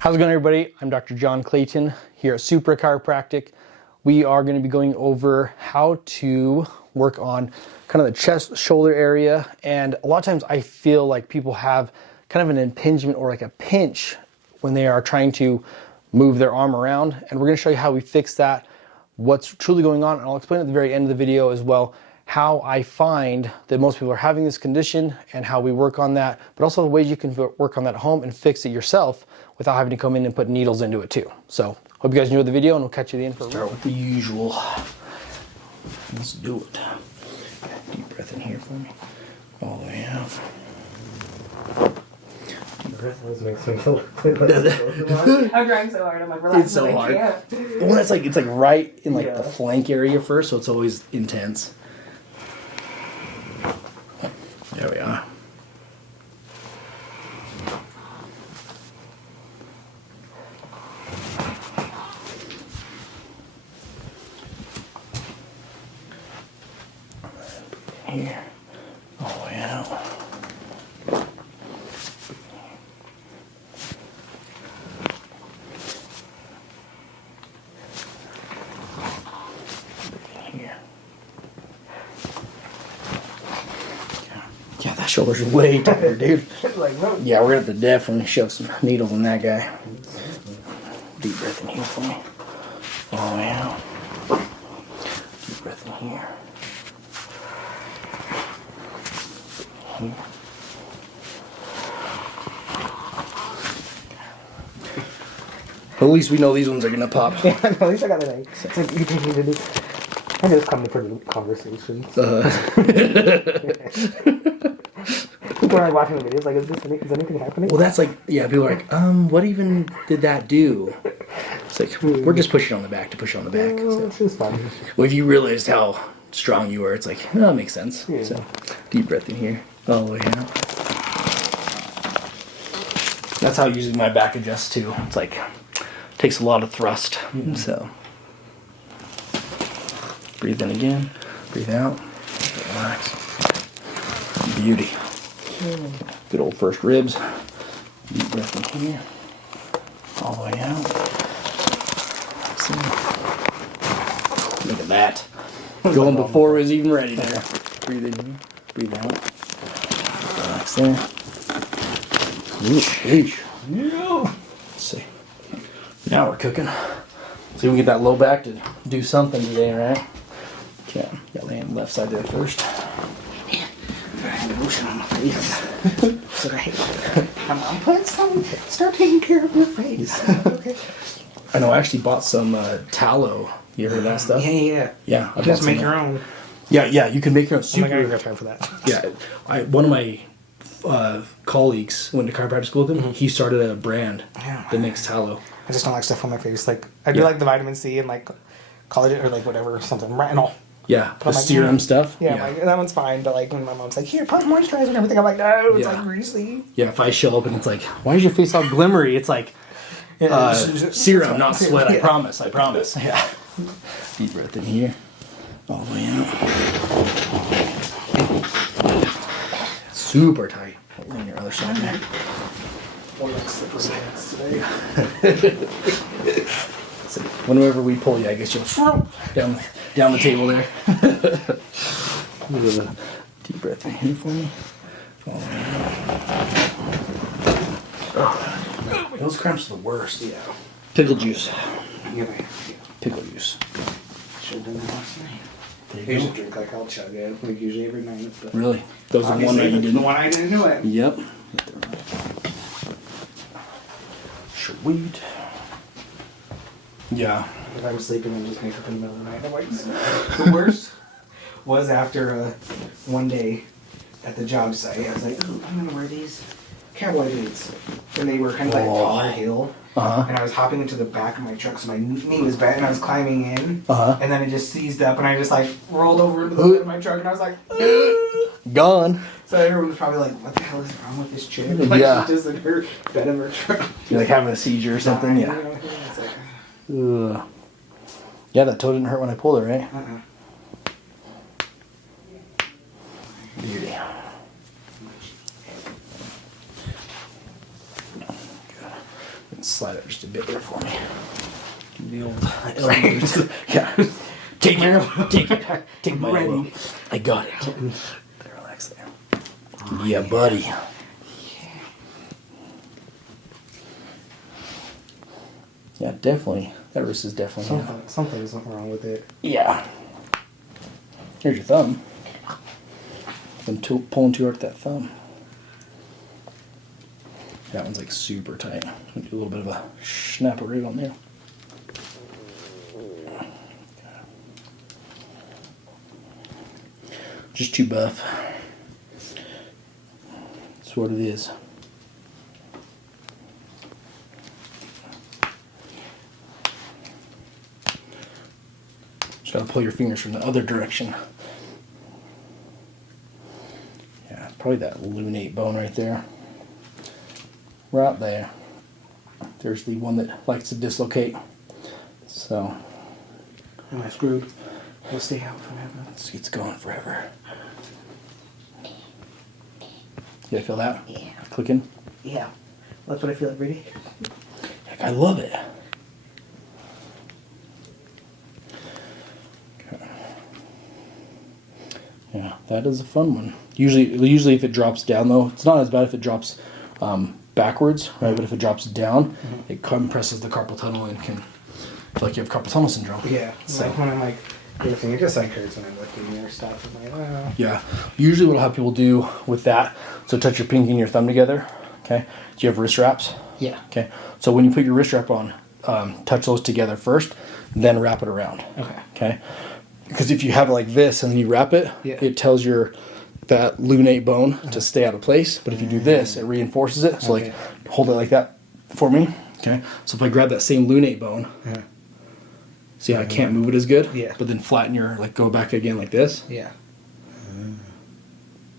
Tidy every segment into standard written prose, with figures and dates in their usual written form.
How's it going, everybody? I'm Dr. John Clayton here at Supra Chiropractic. We are going to be going over how to work on kind of the chest, shoulder area. And a lot of times I feel like people have kind of an impingement or like a pinch when they are trying to move their arm around. And we're going to show you how we fix that, what's truly going on. And I'll explain at the very end of the video as well how I find that most people are having this condition and how we work on that, but also the ways you can work on that at home and fix it yourself without having to come in and put needles into it too. So hope you guys enjoyed the video, and we'll catch you at the end for Start with the usual. Let's do it. Deep breath in here for me. All the way out. Deep breath. This makes me feel I'm trying so hard. I'm like, relax. It's so hard. Well, it's like right in like the flank area first, so it's always intense. There we are. Here, all the way out. Here. Yeah, that shoulder's way tighter, dude. Yeah, we're gonna have to definitely shove some needles in that guy. Deep breath in here for me. All the way out. Deep breath in here. Here. At least we know these ones are gonna pop. Yeah, at least I got the night. It's like, you need to do. I just come for the conversations. People are like watching the videos, like, is anything happening? Well, that's like, yeah, people are like, what even did that do? It's like, we're just pushing on the back to push on the back. So. It's just fun. Well, if you realized how strong you are, it's like, oh, that makes sense. Yeah. So, deep breath in here, all the way out. That's how usually my back adjusts too. It's like, takes a lot of thrust. Mm-hmm. So, breathe in again, breathe out, relax. Beauty. Good old first ribs. Deep breath in here, all the way out. So, look at that. Going before it was even ready there. Breathe in here, breathe out. Relax there. Ooh, sheesh. Yeah. Let's see. Now we're cooking. See if we can get that low back to do something today, right? Okay. Got lay on the left side there first. Lotion on my face. I'm putting some. Start taking care of your face. Okay. I know. I actually bought some tallow. You ever heard of that stuff? Yeah. I just make your own. Yeah. You can make your own. Super. Oh my God, I got time for that. Yeah. One of my colleagues went to chiropractic school with him. Mm-hmm. He started a brand that makes tallow. I just don't like stuff on my face. Like I do like the vitamin C and like collagen or like whatever something retinol. Yeah, the serum stuff. Yeah, like, that one's fine. But like when my mom's like, "Here, put moisturizer and everything," I'm like, "No, it's like greasy." Yeah, if I show up and it's like, "Why is your face all glimmery?" It's like serum, not sweat. I promise. Yeah. Deep breath in here, all the way out. Super tight. On your other side there. So whenever we pull you, I guess you'll down the table there. Deep breath in here for me. Oh, those cramps are the worst. Yeah. Pickle juice. Pickle juice. Should have done that last night. I usually drink like I'll chug it, like usually every night. But really? Those are the one that you didn't? The one I didn't do it. Yep. Sweet. Yeah. If I'm sleeping and just make up in the middle of the night. I'm like, the worst was after one day at the job site. I was like, ooh, I'm gonna wear these cowboy boots, and they were kind of like collar heel. And I was hopping into the back of my truck, so my knee was bent, and I was climbing in, and then it just seized up, and I just like rolled over into the bed of my truck, and I was like, gone. So everyone was probably like, "What the hell is wrong with this chick?" Like, yeah, she's just in her bed of her truck. You're like having a seizure or something. Yeah. Yeah, that toe didn't hurt when I pulled it, right? Beauty. slide it just a bit there for me. Do the old elbows. Yeah. Take my elbow. I got it. Relax there. Yeah, buddy. Yeah, definitely. That wrist is definitely. Something's wrong with it. Yeah. Here's your thumb. I'm pulling too hard at that thumb. That one's like super tight. Do a little bit of a snap right on there. Just too buff. That's what it is. Just gotta pull your fingers from the other direction. Yeah, probably that lunate bone right there. Right there. There's the one that likes to dislocate. So. Am I screwed? We'll stay out forever. It's gone forever. You feel that? Yeah. Clicking? Yeah. That's what I feel like, Brady. Heck, I love it. Okay. Yeah, that is a fun one. Usually if it drops down though, it's not as bad if it drops backwards, right? But if it drops down, it compresses the carpal tunnel and can feel like you have carpal tunnel syndrome. Yeah. So. Like when I'm like, it just like hurts when I'm looking near stuff. I'm like, oh. Yeah. Usually what I'll have people do with that, so touch your pinky and your thumb together, okay? Do you have wrist wraps? Yeah. Okay. So when you put your wrist wrap on, touch those together first, then wrap it around. Okay. Okay? Because if you have it like this and then you wrap it, it tells that lunate bone to stay out of place. But if you do this, it reinforces it. So like, hold it like that for me. Okay? So if I grab that same lunate bone, see how I can't move it as good? Yeah. But then flatten your, like go back again like this. Yeah.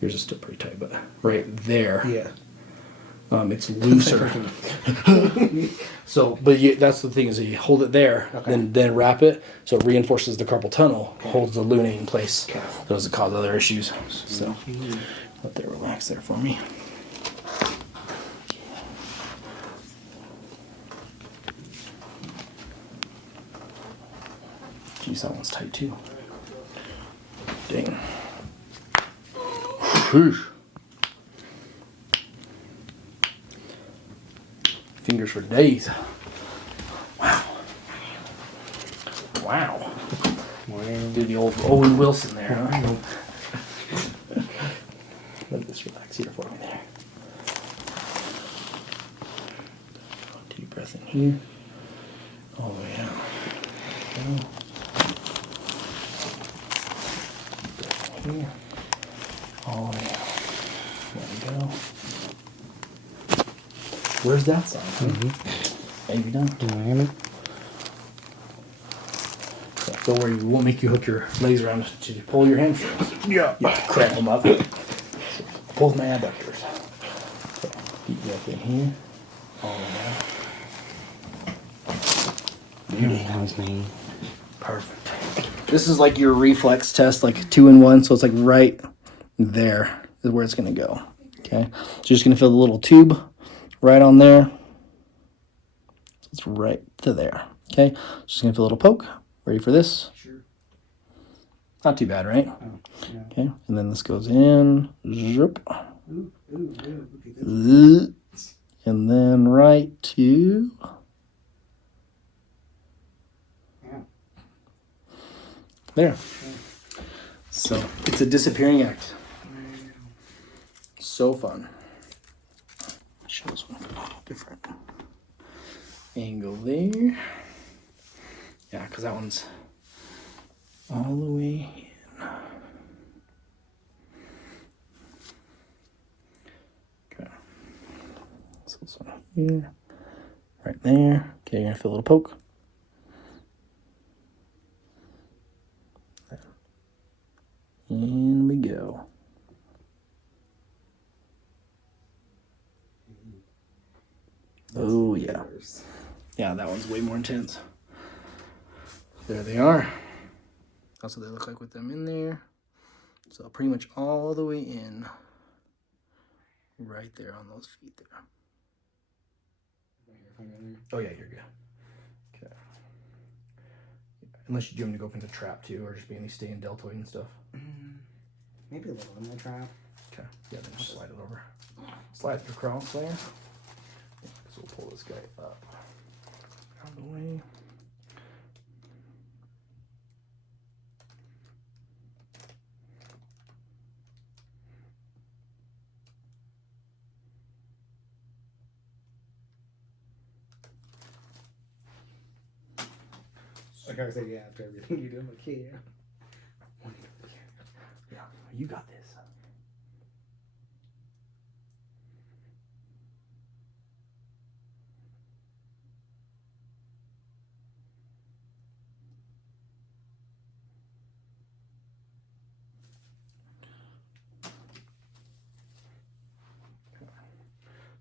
Yours is still pretty tight, but right there, Yeah. it's looser. So, but that's the thing is that you hold it there, then wrap it, so it reinforces the carpal tunnel, holds the lunate in place. Okay. Those that cause other issues. So, let that relax there for me. Geez, that one's tight too. Dang. Whew. Fingers for days. Wow. Wow. Do the old Owen Wilson there, huh? Let this relax here for me there. Deep breath in here. All the way out. Okay. Breath in here. All the way out. There we go. Where's that side? Maybe not. Don't worry, we won't make you hook your legs around to pull your hamstrings. Yeah. Cramp them up. So, both my adductors. So, deep breath in here. All the way down. That was me. Perfect. This is like your reflex test, like 2-in-1. So it's like right there is where it's going to go. Okay. So you're just going to feel the little tube right on there. It's right to there. Okay. Just going to feel a little poke. Ready for this? Sure. Not too bad, right? Oh, yeah. Okay. And then this goes in. Zoop. Ooh, look at this. And then right to. Yeah. There. So it's a disappearing act. So fun. Show this one a little different angle there. Yeah, because that one's all the way in. Okay. So this one here, right there. Okay, you're gonna feel a little poke. In we go. Oh yeah. Yeah, that one's way more intense. There they are. That's what they look like with them in there. So pretty much all the way in. Right there on those feet there. Right here, if I go there. Oh yeah, you're good. Okay. Unless you do want to go up into trap too, or just mainly stay in deltoid and stuff. Maybe a little in my trap. Okay. Yeah, then just slide it over. Slide it across there. Yeah, so we'll pull this guy up out of the way. Like I said, yeah, after everything you do, I'm like, yeah. Yeah, you got this. Okay.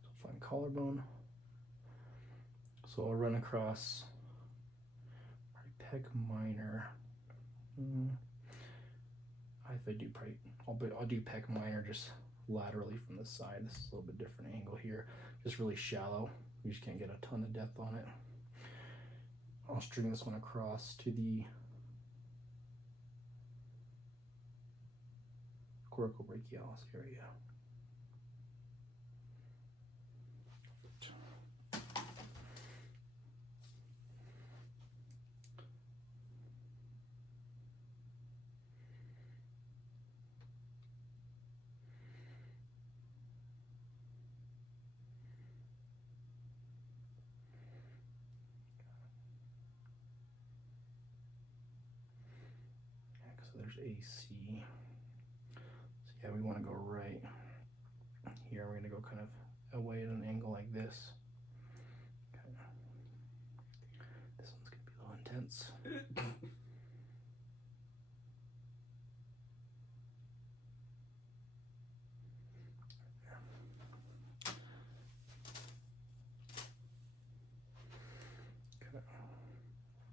So find collarbone. So I'll run across pec minor. I do probably, I'll do pec minor just laterally from the side. This is a little bit different angle here, just really shallow. You just can't get a ton of depth on it. I'll string this one across to the coracobrachialis area. So there's AC. So yeah, we want to go right here. We're going to go kind of away at an angle like this. Okay. This one's going to be a little intense. Okay.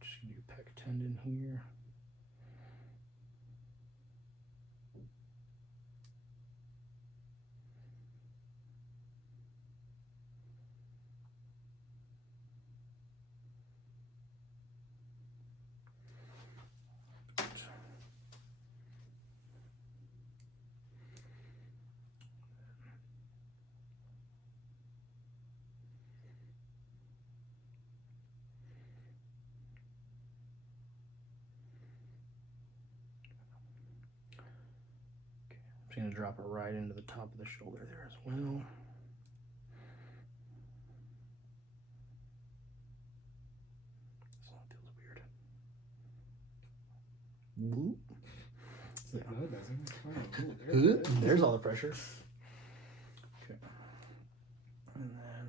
Just going to do pec tendon here. I'm just going to drop it right into the top of the shoulder there as well. This one feels weird. Whoop. It's like, no, it doesn't. Oh, ooh, There's all the pressure. Okay. And then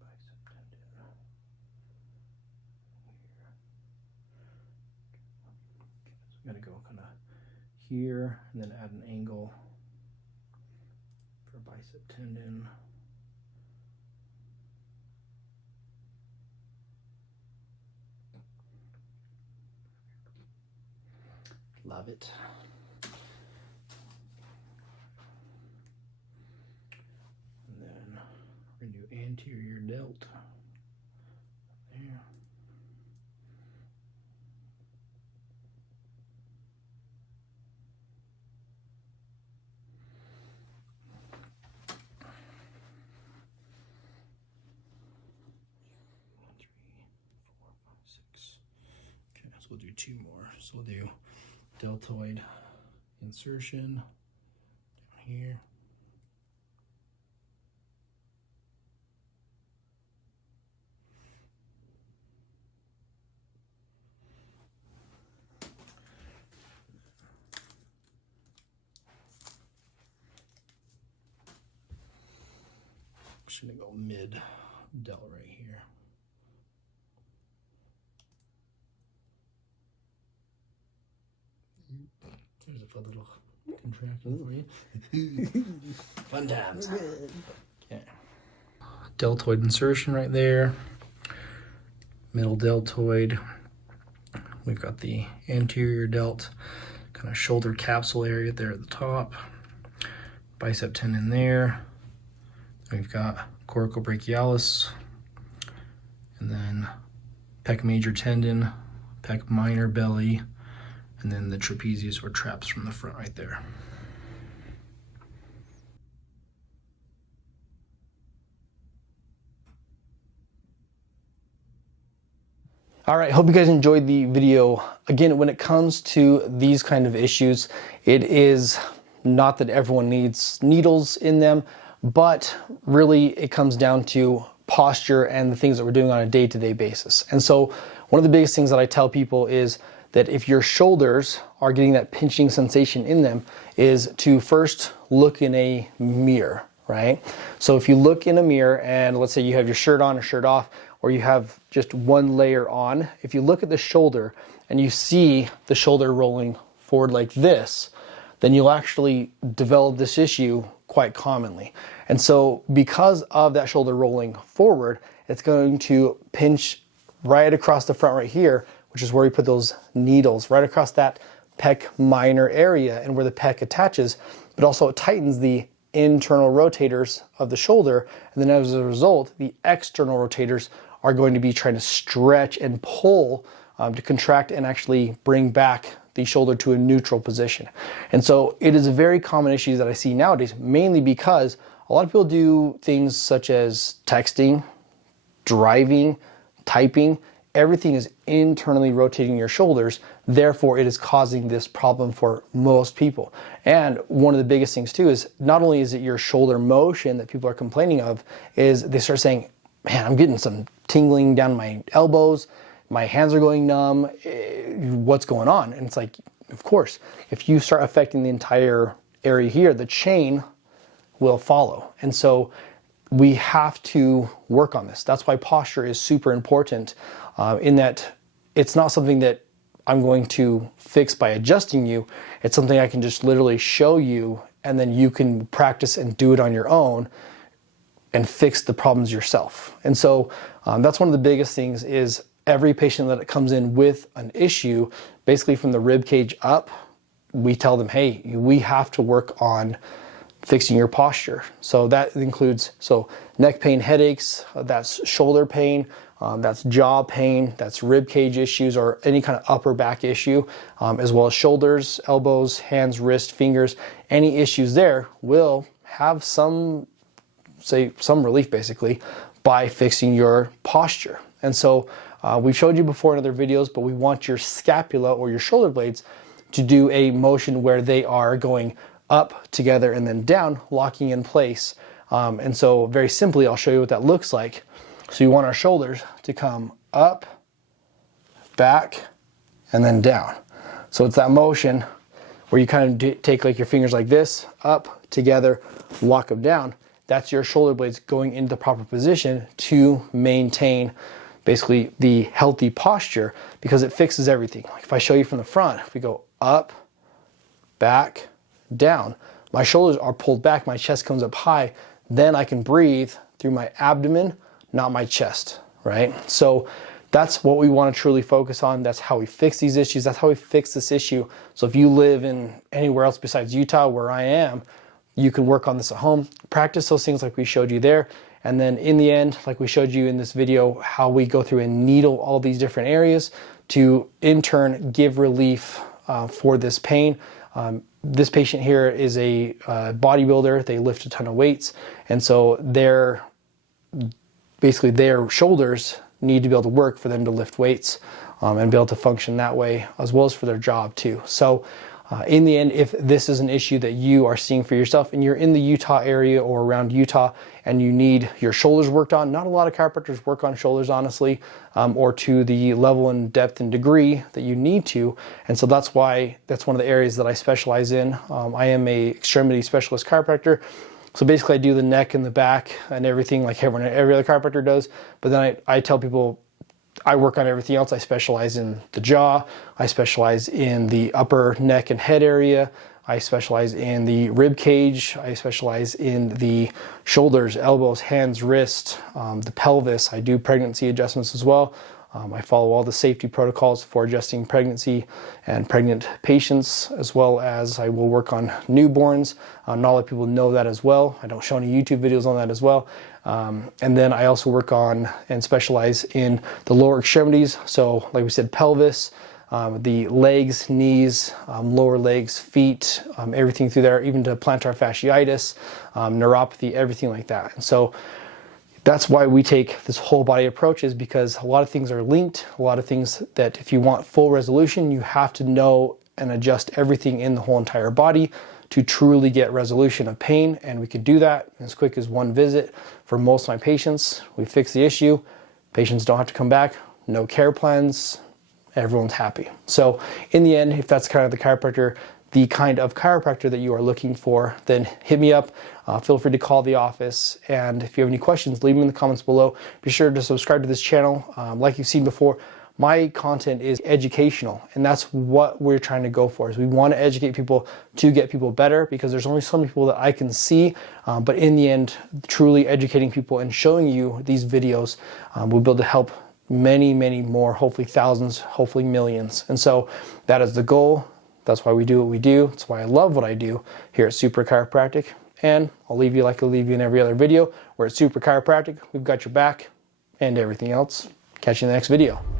bicep tendon here. Okay, so I'm gonna go kind of here and then add an angle for bicep tendon. Love it. And then we're going to do anterior delt. There. One, 3, 4, 5, 6. Okay, so we'll do 2 more. So we'll do deltoid insertion down here. Just gonna go mid delt right here. There's a fun little contraction for you. Fun times. Okay. Deltoid insertion right there. Middle deltoid. We've got the anterior delt, kind of shoulder capsule area there at the top. bicep tendon there. We've got coracobrachialis, and then pec major tendon, pec minor belly, and then the trapezius or traps from the front right there. All right, hope you guys enjoyed the video. Again, when it comes to these kind of issues, it is not that everyone needs needles in them, but really it comes down to posture and the things that we're doing on a day-to-day basis. And so one of the biggest things that I tell people is that if your shoulders are getting that pinching sensation in them, is to first look in a mirror, right? So if you look in a mirror and let's say you have your shirt on or shirt off, or you have just one layer on, if you look at the shoulder and you see the shoulder rolling forward like this, then you'll actually develop this issue quite commonly. And so because of that shoulder rolling forward, it's going to pinch right across the front right here, which is where we put those needles, right across that pec minor area and where the pec attaches, but also it tightens the internal rotators of the shoulder. And then as a result, the external rotators are going to be trying to stretch and pull to contract and actually bring back the shoulder to a neutral position. And so it is a very common issue that I see nowadays, mainly because a lot of people do things such as texting, driving, typing. Everything is internally rotating your shoulders. Therefore, it is causing this problem for most people. And one of the biggest things too is not only is it your shoulder motion that people are complaining of, is they start saying, man, I'm getting some tingling down my elbows, my hands are going numb, what's going on? And it's like, of course, if you start affecting the entire area here, the chain will follow. And so we have to work on this. That's why posture is super important, in that it's not something that I'm going to fix by adjusting you. It's something I can just literally show you, and then you can practice and do it on your own and fix the problems yourself. And so that's one of the biggest things is every patient that comes in with an issue, basically from the rib cage up, we tell them, hey, we have to work on fixing your posture. So that includes neck pain, headaches, that's shoulder pain, that's jaw pain, that's rib cage issues or any kind of upper back issue, as well as shoulders, elbows, hands, wrists, fingers. Any issues there will have some relief basically by fixing your posture. And so we've showed you before in other videos, but we want your scapula or your shoulder blades to do a motion where they are going up together and then down, locking in place. And so very simply, I'll show you what that looks like. So you want our shoulders to come up, back, and then down. So it's that motion where you kind of take like your fingers like this, up, together, lock them down. That's your shoulder blades going into the proper position to maintain basically the healthy posture, because it fixes everything. Like if I show you from the front, if we go up, back, down, my shoulders are pulled back, my chest comes up high, then I can breathe through my abdomen, not my chest, right? So that's what we want to truly focus on. That's how we fix these issues. That's how we fix this issue. So if you live in anywhere else besides Utah, where I am, you can work on this at home, practice those things like we showed you there. And then in the end, like we showed you in this video, how we go through and needle all these different areas to in turn give relief for this pain. This patient here is a bodybuilder. They lift a ton of weights. And so basically their shoulders need to be able to work for them to lift weights and be able to function that way, as well as for their job too. So in the end, if this is an issue that you are seeing for yourself and you're in the Utah area or around Utah and you need your shoulders worked on, not a lot of chiropractors work on shoulders, honestly, or to the level and depth and degree that you need to. And so that's why that's one of the areas that I specialize in. I am a extremity specialist chiropractor. So basically I do the neck and the back and everything like every other chiropractor does. But then I tell people I work on everything else. I specialize in the jaw. I specialize in the upper neck and head area. I specialize in the rib cage. I specialize in the shoulders, elbows, hands, wrist, the pelvis. I do pregnancy adjustments as well. I follow all the safety protocols for adjusting pregnancy and pregnant patients, as well as I will work on newborns. Not a lot of people know that as well. I don't show any YouTube videos on that as well. And then I also work on and specialize in the lower extremities. So like we said, pelvis, the legs, knees, lower legs, feet, everything through there, even to plantar fasciitis, neuropathy, everything like that. And so that's why we take this whole body approach, is because a lot of things are linked, a lot of things that if you want full resolution, you have to know and adjust everything in the whole entire body to truly get resolution of pain. And we can do that as quick as one visit for most of my patients. We fix the issue. Patients don't have to come back, no care plans, everyone's happy. So in the end, if that's kind of the kind of chiropractor that you are looking for, then hit me up. Feel free to call the office. And if you have any questions, leave them in the comments below. Be sure to subscribe to this channel. Like you've seen before, my content is educational, and that's what we're trying to go for, is we want to educate people to get people better, because there's only so many people that I can see. But in the end, truly educating people and showing you these videos will be able to help many, many more, hopefully thousands, hopefully millions. And so that is the goal. That's why we do what we do. That's why I love what I do here at Supra Chiropractic. And I'll leave you like I leave you in every other video. We're at Supra Chiropractic. We've got your back and everything else. Catch you in the next video.